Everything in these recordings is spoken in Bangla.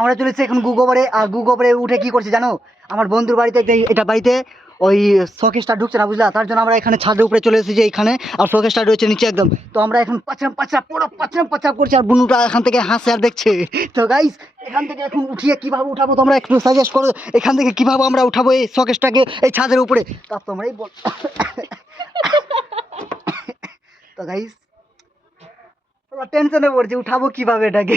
আমরা চলেছি এখন গুগোবরে। আর গুগোবরে উঠে কি করছি জানো, আমার বন্ধুর বাড়িতে এটা বাড়িতে ওই শোকেসটা ঢুকছে না বুঝলা, তার জন্য আমরা এখানে ছাদের উপরে চলে এসেছি এইখানে। আর শোকেসটা রয়েছে নিচে একদম। তো আমরা এখন পুরো পাচরাম করছি। আর বুনুটা এখান থেকে হাসে আর দেখছে। তো গাইস এখান থেকে এখন উঠিয়ে কিভাবে উঠাবো তোমরা একটু সাজেস্ট করো, এখান থেকে কিভাবে আমরা উঠাবো এই শোকেসটাকে এই ছাদের উপরে, তা তোমরাই বল। তো গাইস তোমরা টেনশনে পড়ছি উঠাবো কিভাবে এটাকে,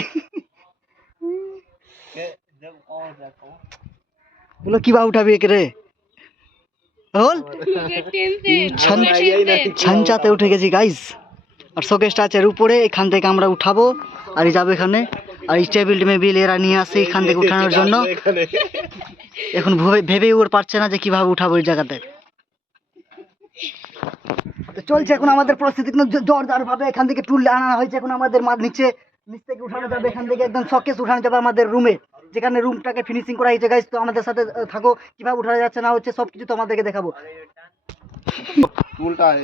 বলো কিভাবে উঠাবি একে রে। ছাঞ্চাতে উঠে গেছি গাইস। আর শোকেসটা আছে এর উপরে, এখান থেকে আমরা উঠাবো আর যাবো এখানে। আর টেবিল টেবিল এরা নিয়ে আসে এখান থেকে উঠানোর জন্য। এখন ভেবেই ওর পারছে না যে কিভাবে উঠাবো এই জায়গাতে। তো চলছে এখন আমাদের প্রস্তুতি, জোরদার ভাবে এখান থেকে টুল আনা হয়েছে। এখন আমাদের নিচ থেকে উঠানো যাবে, এখান থেকে একদম শোকেস উঠানো যাবে আমাদের রুমে, যেখানে রুমটাকে ফিনিশিং করা হয়েছে গাইস। তো আমাদের সাথে থাকো, কিভাবে উঠানো যাচ্ছে না হচ্ছে সবকিছু তো আমাদেরকে দেখাবো।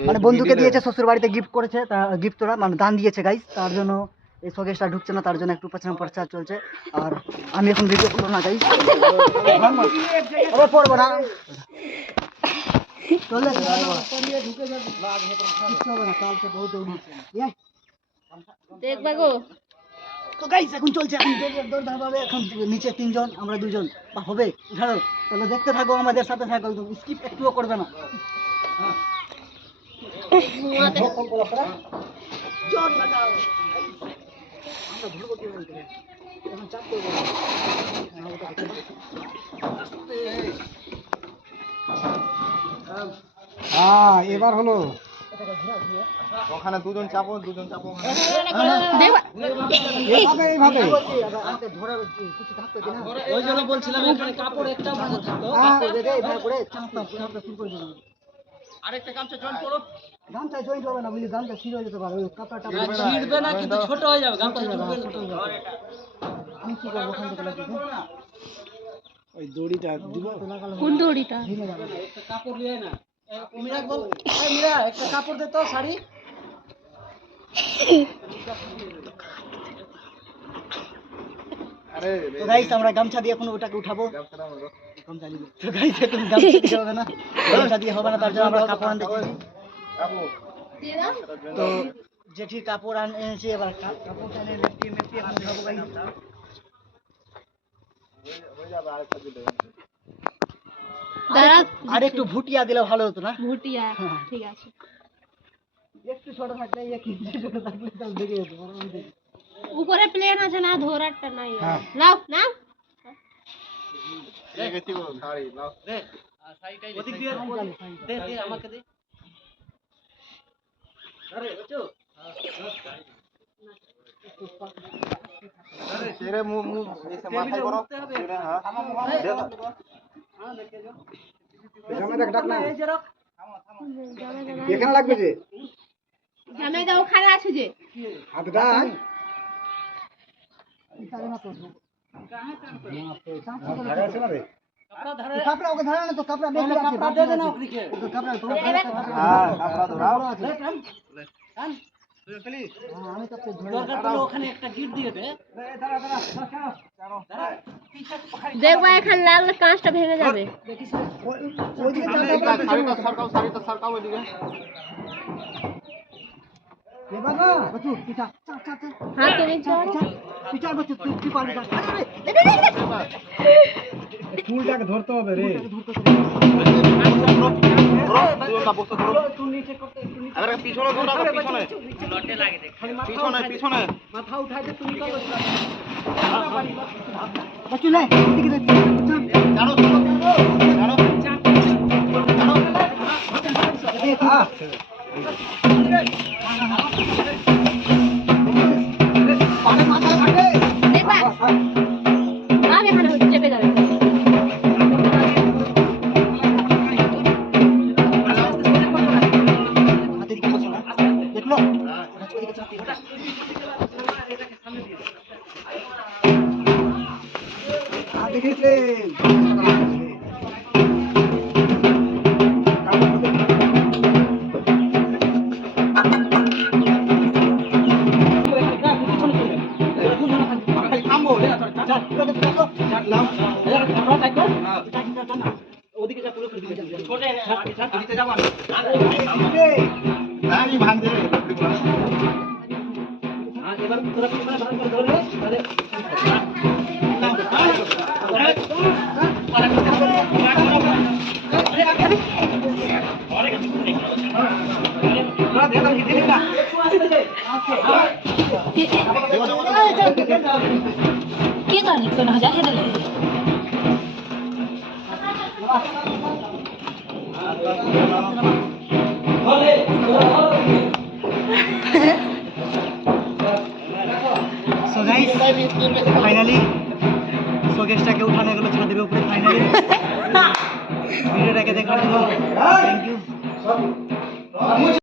মানে বন্ধুকে দিয়েছে, শ্বশুর বাড়িতে গিফট করেছে, গিফট ওরা মানে দান দিয়েছে গাইস, তার জন্য এই শোকেসটা ঢুকছে না, তার জন্য একটু প্রচার চলছে। আর আমি এখন ভিডিও করবো না গাইস, পড়বো না। তো গাইস এখন চলছে, এখন নিচে 3 জন আমরা 2 জন হবে উঠানো। তাহলে দেখতে থাকো, আমাদের সাথে থাকো, স্কিপ একটুও করবে না। এবার হলো ওখানে দুজন চাপো এইভাবে। ওই জন্য বলছিলাম এখানে কাপড় একটা ভালো থাকতো। আরেকটা গামছা জয়েন করো। গামছা জয়েন্ট হবে না বুঝলি, গামছা ছিঁড়ে যেতে পারে, ওই কাপড়টা ছিঁড়বে না কিন্তু ছোট হয়ে যাবে, গামছা ছোট হয়ে যাবে। আমি কি করবো ওখান থেকে লাগিয়ে ওই দড়িটা দিব। কোন দড়িটা? একটা কাপড় নিয়ে না, মিরা বল, এই মিরা একটা কাপড় দে তো, শাড়ি। আরে তো গাইস আমরা গামছা দিয়ে এখন ওটাকে উঠাবো। গামছা দিয়ে তো গাইস এখন গামছা দিয়ে হবে না, গামছা দিয়ে হবে না, তার জন্য আমরা কাপড় আনতে গেছি। তো জেঠি কাপড় এনেছি, এবার কাপড়টা এনে মেপে এখন উঠাবো গাইস। আর একটু ভুটিয়া দিলে ভালো হতো না? ভুটিয়া, ঠিক আছে। একটু ছোট থাকলে ছোট থাকলে তাহলে দেখে যেত। উপরে প্লেন আছে না, ধরারটা নাই। নাও নাও দে শাড়িটাই ওদিক দিয়ে দে দে আমাকে দে। আরে বাচ্চো আরে तेरे मुंह ऐसे माथा करो। हां देखिए जो জামা দেখ ডাক না এই যে রাখ, এখানে লাগবে যে জামাইদা ওখানে আছে যে হাত ডাক कपड़ा धरे, कपड़ा ओके धरा ना, तो कपड़ा बेच रहा है, कपड़ा दे देना ओकरी के। तो कपड़ा तो हां कपड़ा धराओ ले कान कान আমি তো দরকার পড়লে ওখানে একটা গিট দিয়ে দে। ধরা ধরা পিছে পকড়ি দেখবা এখানে লাগলে কাঁচটা ভেঙে যাবে। দেখিস ওইদিকে শাড়িটা সরকাও ওইদিকে এবার না বচু পিছা চা চা চা হ্যাঁ তুমি চল। পিছা বচু তুই পারবি না। ফুলটাকে ধরতে হবে রে। আরে পিছনে ধরো, পিছনে লটে লাগে দেখ, পিছনে মাথা উঠাই দে তুমি চলো। বচু লে এদিকে দেখ জানো পারে মাথা কাটে। দেখবা আমি এখানে চেপে যাবে। হাতে দিকে বসো না, দেখলো দেখেছে থামবো রে। ওদিকে যা পুরো করে দিবি দিতে যাবো আমি ভাঙতে এবার তোরা কি মানে ভালো করে ধরলে তাহলে কি জানি কোন হাজার হেডে সো গাইস ফাইনালি শোকেসটাকে উঠানো গেল ছাদের উপরে ফাইনালি ভিডিওটাকে দেখার জন্য থ্যাংক ইউ